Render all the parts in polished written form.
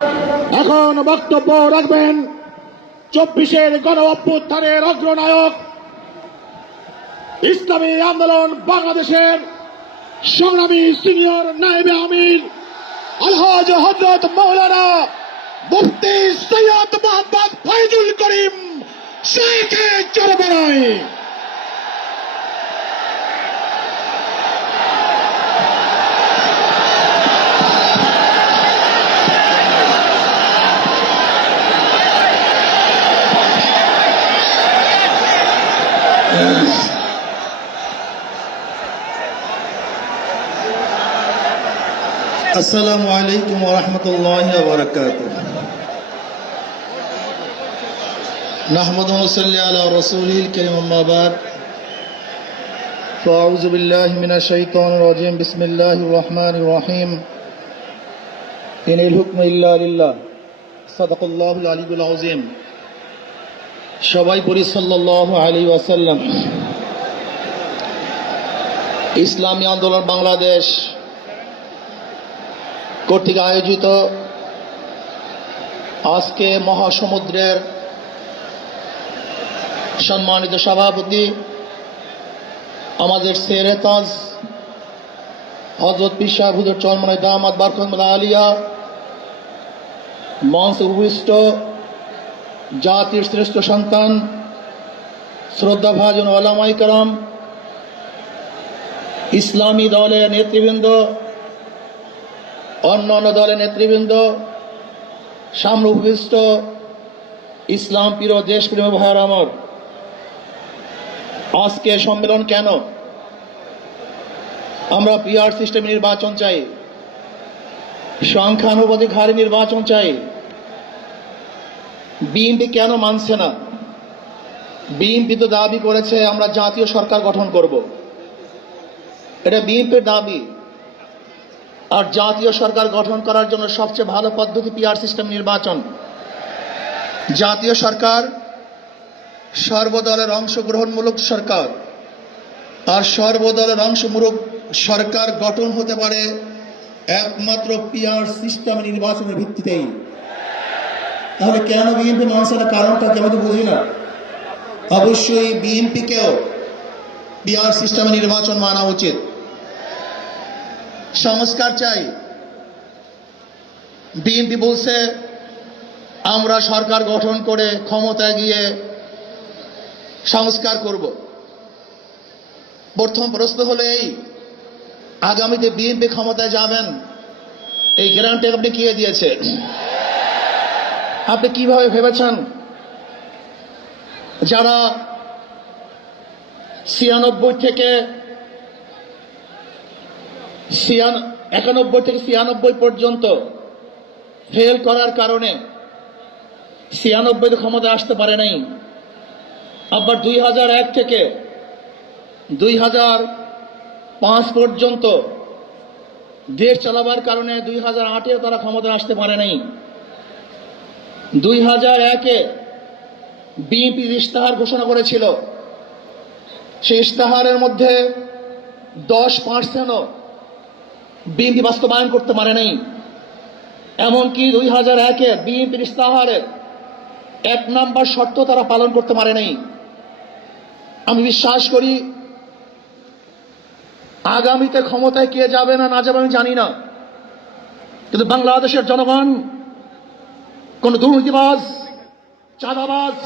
এখন বক্তব্য রাখবেন 24-এর গণ অভ্যুত্থানের অগ্রনায়ক, ইসলামী আন্দোলন বাংলাদেশের সংগ্রামী সিনিয়র নায়েবে আমির আলহাজ হযরত মাওলানা মুফতি সৈয়দ মোহাম্মদ ফয়জুল করিম শেখে চরমনাই। আসসালামু আলাইকুম ওয়া রাহমাতুল্লাহি ওয়া বারাকাতুহু। নাহমাদু ওয়া নুসাল্লি আলা রাসূলিল কারীম, আম্মা বাদ। ফাআউযু বিল্লাহি মিনাশ শাইতানির রাজীম। বিসমিল্লাহির রাহমানির রহিম। ইনিল হুকমু ইল্লা লিল্লাহ। সাদাকাল্লাহুল আলিয়্যুল আযীম। সবাই পড়ি সাল্লাল্লাহু আলাইহি ওয়াসাল্লাম। ইসলামী আন্দোলন বাংলাদেশ কর্তৃক আয়োজিত আজকে মহাসমুদ্রের সম্মানিত সভাপতি আমাদের শেরে তাজ হযরত পীর সাহেব হুজুর চরমনাই দামাত বারকাতুহুল আলিয়া, মঞ্চে উপবিষ্ট জাতির শ্রেষ্ঠ সন্তান শ্রদ্ধাভাজন ওলামায়ে কেরাম, ইসলামী দলের নেতৃবৃন্দ, অন্যান্য দলের নেতৃবৃন্দ, সামনে উপবিষ্ট ইসলাম প্রিয় দেশপ্রেম ভাইয়ের আমার, আজকে সম্মেলন কেন? আমরা পিআর সিস্টেম নির্বাচন চাই, সংখ্যানুপাতিক হারে নির্বাচন চাই। বিএনপি কেন মানছে না? বিএনপি তো দাবি করেছে আমরা জাতীয় সরকার গঠন করব, এটা বিএনপির দাবি। আর জাতীয় সরকার গঠন করার জন্য সবচেয়ে ভালো পদ্ধতি পিআর সিস্টেম নির্বাচন। জাতীয় সরকার সর্বদলের অংশগ্রহণমূলক সরকার, আর সর্বদলের অংশমূলক সরকার গঠন হতে পারে একমাত্র পিআর সিস্টেম নির্বাচনের ভিত্তিতেই। তাহলে কেন বিএনপি মানছে না? কারণটা কি আমি তো বুঝি না। অবশ্যই বিএনপিকেও পিআর সিস্টেমে নির্বাচন মানা উচিত। সংস্কার চাই। বিএনপি বলছে আমরা সরকার গঠন করে ক্ষমতায় গিয়ে সংস্কার করব। প্রথম প্রশ্ন হলো এই, আগামীতে বিএনপি ক্ষমতায় যাবেন, এই গ্যারান্টি আপনি কে দিয়েছে? আপনি কিভাবে ভেবেছেন যারা 91 থেকে 96 পর্যন্ত ফেল করার কারণে 96 ক্ষমতায় আসতে পারে নাই, আবার 2001 থেকে 2005 পর্যন্ত দেশ চালাবার কারণে 2008-এ তারা ক্ষমতায় আসতে পারে নাই। 2001-এ বিএনপি ইশতেহার ঘোষণা করেছিল, সেই ইশতেহারের মধ্যে 10% বিএনপি বাস্তবায়ন করতে পারে নাই। এমনকি 2001-এ বিএনপির ইশতেহারে 1 নম্বর শর্ত তারা পালন করতে পারে নাই। আমি বিশ্বাস করি আগামীতে ক্ষমতায় কে যাবে না না যাবে আমি জানি না, কিন্তু বাংলাদেশের জনগণ কোন দুর্নীতিবাজ, চাঁদাবাজ,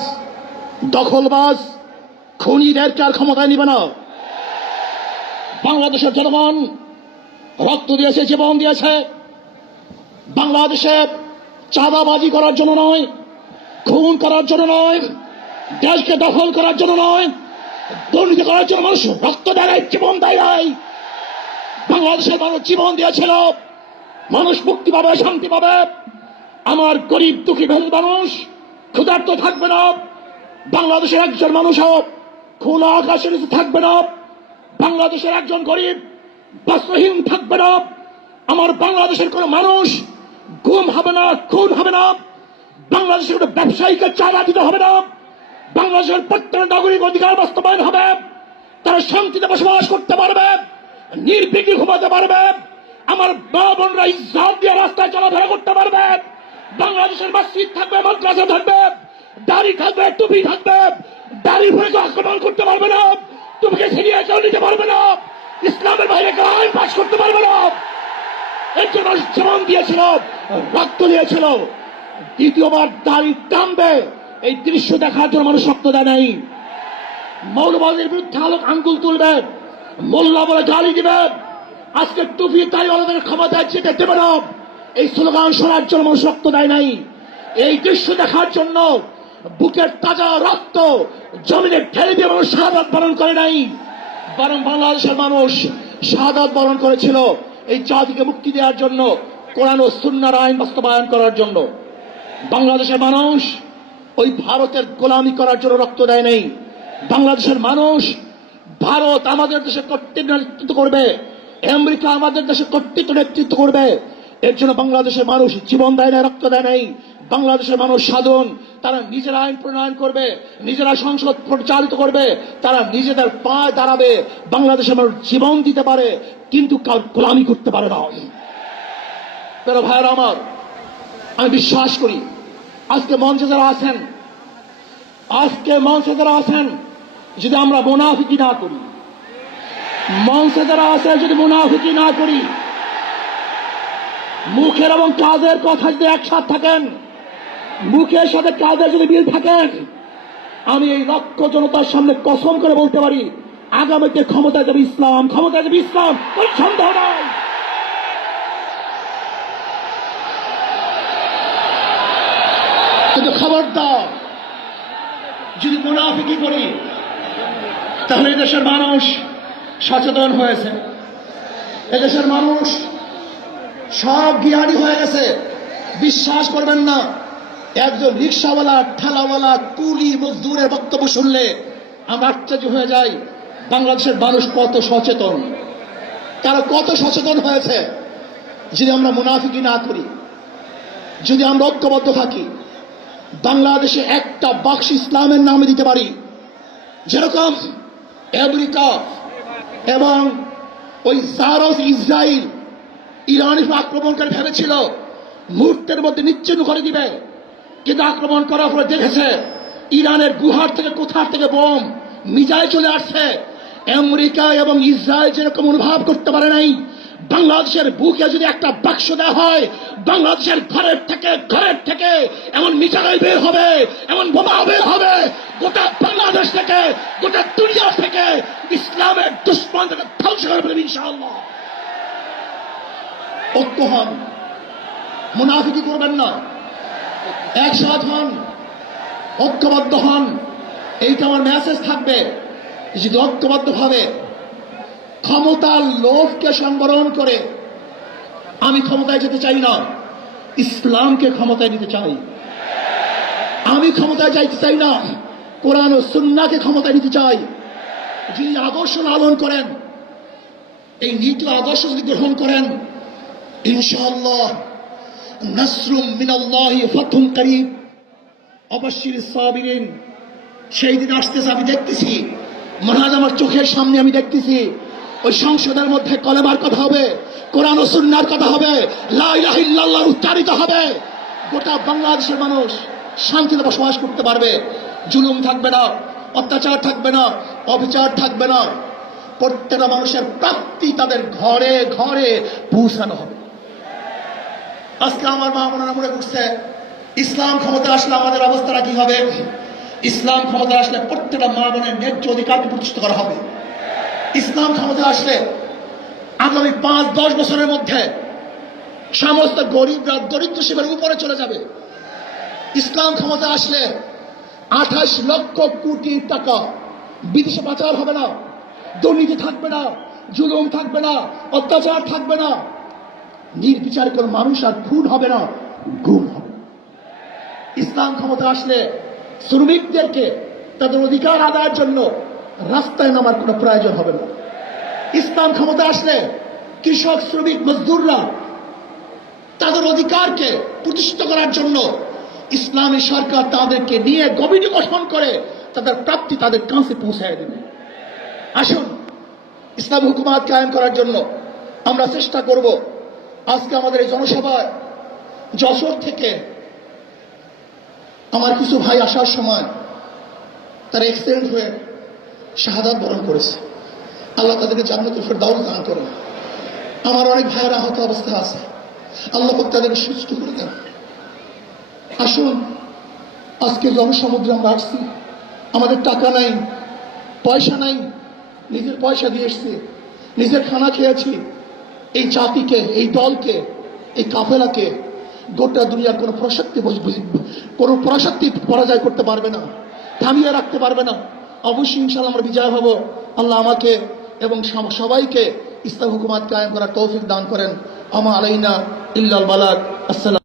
দখলবাজ, খুনিদেরকে আর ক্ষমতায় নিবে না। বাংলাদেশের জনগণ রক্ত দিয়েছে, জীবন দিয়েছে বাংলাদেশে চাঁদাবাজি করার জন্য নয়, খুন করার জন্য নয়, দেশকে দখল করার জন্য নয়, দুর্নীতি করার জন্য মানুষ রক্ত দেয়, জীবন দেয় নাই। বাংলাদেশের মানুষ জীবন দিয়েছিল, মানুষ মুক্তি পাবে, শান্তি পাবে। আমার গরিব দুঃখী মানুষ ক্ষুধার্ত থাকবে না, বাংলাদেশের একজন মানুষও খোলা আকাশের নিচে থাকবে না, বাংলাদেশের একজন গরিব বস্ত্রহীন থাকবে না, আমার বাংলাদেশের কোন মানুষ গুম হবে না, খুন হবে না, বাংলাদেশের কোন ব্যবসায়ীকে চাঁদা দিতে হবে না, বাংলাদেশের প্রত্যেক নাগরিক অধিকার বাস্তবায়ন হবে, তারা শান্তিতে বসবাস করতে পারবে, নির্বিঘ্নে ঘুমাতে পারবে, আমার মা বোনরা ইজ্জত দিয়ে রাস্তায় চলাফেরা করতে পারবে, বাংলাদেশের মসজিদ থাকবে, মাদ্রাসা থাকবে, দাড়ি থাকবে, টুপি থাকবে, দাড়ি ভরে কেউ আক্রমণ করতে পারবে না, টুপিকে ছিনিয়ে কেউ নিতে পারবে না, ইসলামের বাইরে কেউ আইন পাশ করতে পারবে না। এর জন্য জীবন দিয়েছিল, রক্ত দিয়েছিল। দ্বিতীয়বার দাড়ি টানবে এই দৃশ্য দেখার জন্য মানুষ রক্ত দেয় নাই। মৌলবাদের বিরুদ্ধে আলোক আঙ্গুল তুলবে, মোল্লা বলে গালি দিবে, আজকে টুপি তাইওয়ালাদের ক্ষমতায় যেতে দেবে না, এই স্লোগান শোনার জন্য মানুষ রক্ত দেয় নাই। এই দৃশ্য দেখার জন্য বুকের তাজা রক্ত জমিনে ঢেলে দিয়ে মানুষ শাহাদাত বরণ করে নাই, বরং বাংলাদেশের মানুষ শাহাদাত বরণ করেছিল এই জাতিকে মুক্তি দেওয়ার জন্য, কোরআন ও সুন্নাহর আইন বাস্তবায়ন করার জন্য। বাংলাদেশের মানুষ ওই ভারতের গোলামি করার জন্য রক্ত দেয় নাই। বাংলাদেশের মানুষ ভারত আমাদের দেশে কর্তৃত্ব নেতৃত্ব করবে, আমেরিকা আমাদের দেশে কর্তৃত্ব নেতৃত্ব করবে, এর জন্য বাংলাদেশের মানুষ জীবন দেয় না, রক্ত দেয় নাই। বাংলাদেশের মানুষ সাধন, তারা নিজেরা আইন প্রণয়ন করবে, নিজেরা সংসদ পরিচালিত করবে, তারা নিজেদের পায়ে দাঁড়াবে। বাংলাদেশের মানুষ জীবন দিতে পারে কিন্তু কাল গোলামি করতে পারে না। প্রিয় ভাইয়েরা আমার, আমি বিশ্বাস করি আজকে মঞ্চে যারা আছেন, যদি আমরা মুনাফিকি না করি, মঞ্চে যারা আছে যদি মুনাফিকি না করি, মুখের এবং কাজের কথা যদি একসাথে থাকেন, মুখের সাথে কাজের যদি মিল থাকেন, আমি এই লক্ষ জনতার সামনে কসম করে বলতে পারি আগামীতে ক্ষমতায় যাবে ইসলাম, ক্ষমতায় যাবে ইসলাম, কোনো সন্দেহ নাই। কিন্তু খবরদার যদি মুনাফিকি করি তাহলে এদেশের মানুষ সচেতন হয়েছে, এদেশের মানুষ সব জ্ঞানী হয়ে গেছে। বিশ্বাস করবেন না, একজন রিক্সাওয়ালা, ঠেলাওয়ালা, কুলি মজদুরের বক্তব্য শুনলে আমরা আশ্চর্য হয়ে যাই বাংলাদেশের মানুষ কত সচেতন, তারা কত সচেতন হয়েছে। যদি আমরা মুনাফিকি না করি, যদি আমরা ঐক্যবদ্ধ থাকি, বাংলাদেশে একটা বাক্স ইসলামের নামে দিতে পারি, যেরকম আমেরিকা এবং ওই জারস ইসরায়েল ইরানের আক্রমণকারী ভেবেছিল মুহূর্তের মধ্যে নিচ্ছিন্ন করে দিবে, কিন্তু আক্রমণ করার পরে দেখেছে ইরানের গুহার থেকে কোথার থেকে বোম মিজাইল চলে আসছে। আমেরিকা এবং ইসরায়েল যেরকম অনুভব করতে পারে নাই, বাংলাদেশের বুকে যদি একটা বাক্স দেওয়া হয়, বাংলাদেশের ঘরের থেকে এমন মিসাইল বের হবে, এমন বোমা বের হবে, গোটা বাংলাদেশ থেকে, গোটা দুনিয়া থেকে ইসলামের দুশ্মনকে ধ্বংস করে ফেলবে ইনশাআল্লাহ। ঐক্য হন, মুনাফিকি করবেন না, একসাথ হন, ঐক্যবদ্ধ হন, এইটা আমার মেসেজ থাকবে। যদি ঐক্যবদ্ধ ভাবে ক্ষমতার লোভকে সংবরণ করে আমি ক্ষমতায় যেতে চাই না, ইসলামকে ক্ষমতায় নিতে চাই। আমি ক্ষমতায় যাইতে চাই না, কোরআন ও সুন্নাহকে ক্ষমতায় নিতে চাই। যিনি আদর্শ লালন করেন, এই নীতি আদর্শ যদি গ্রহণ করেন, ইনশাআল্লাহ নাসরুম মিনাল্লাহি ফাতহুন করিব, অবশ্যই সাবিরিন, সেই দিন আসতেছে। আমি দেখতেছি, মহাজ আমার চোখের সামনে আমি দেখতেছি, ওই সংসদের মধ্যে কলেমার কথা হবে, কোরআন ও সুন্নাহর কথা হবে, লা ইলাহা ইল্লাল্লাহ উচ্চারিত হবে। গোটা বাংলাদেশের মানুষ শান্তিতে বসবাস করতে পারবে, জুলুম থাকবে না, অত্যাচার থাকবে না, অবিচার থাকবে না। প্রত্যেকটা মানুষের প্রাপ্তি তাদের ঘরে ঘরে পৌঁছানো হবে। আজকে আমার মা বোনেরা মনে করছে ইসলাম ক্ষমতা আসলে আমাদের অবস্থাটা কি হবে। ইসলাম ক্ষমতা আসলে প্রত্যেকটা মা বোনের ন্যায্য অধিকারকে প্রতিষ্ঠিত করা হবে। ইসলাম ক্ষমতা আসলে আগামী 5-10 বছরের মধ্যে সমস্ত গরিবরা দরিদ্র সীমার উপরে চলে যাবে। ইসলাম ক্ষমতা আসলে 28 লক্ষ কোটি টাকা বিদেশে পাচার হবে না, দুর্নীতি থাকবে না, জুলুম থাকবে না, অত্যাচার থাকবে না, নির্বিচারে কোনো মানুষ আর খুন হবে না, গুম হবে। ইসলাম ক্ষমতা আসলে শ্রমিকদেরকে তাদের অধিকার আদায়ের জন্য রাস্তায় নামার কোনো প্রয়োজন হবে না। ইসলাম ক্ষমতা আসলে কৃষক, শ্রমিক, মজদুররা তাদের অধিকারকে প্রতিষ্ঠিত করার জন্য ইসলামী সরকার তাদেরকে নিয়ে কমিটি গঠন করে তাদের প্রাপ্তি তাদের কাছে পৌঁছায় দেবে। আসুন ইসলামী হুকুমাত কায়েম করার জন্য আমরা চেষ্টা করব। আজকে আমাদের এই জনসভায় যশোর থেকে আমার কিছু ভাই আসার সময় তারা অ্যাক্সিডেন্ট হয়ে শাহাদাত বরণ করেছে। আল্লাহ তাদেরকে জান্নাতুল ফেরদাউস দান করেন। আমার অনেক ভাইয়েরা আহত অবস্থায় আছে, আল্লাহ পাক তাদেরকে সুস্থ করে দেন। আসুন, আজকে জনসমুদ্রে আমরা আসছি, আমাদের টাকা নাই, পয়সা নাই, নিজের পয়সা দিয়ে এসছি, নিজের খানা খেয়েছি। এই জাতিকে, এই দলকে, এই কাফেলাকে গোটা দুনিয়ার কোনো প্রশক্তি পরাজয় করতে পারবে না, থামিয়ে রাখতে পারবে না। অবশ্যই ইনশাআল্লাহ আমরা বিজয় হব। আল্লাহ আমাকে এবং সবাইকে ইসলাম হুকুমাত কায়েম করার তৌফিক দান করেন। আমা আলাইনা ইল্লাল বালাগ। আসসালাম।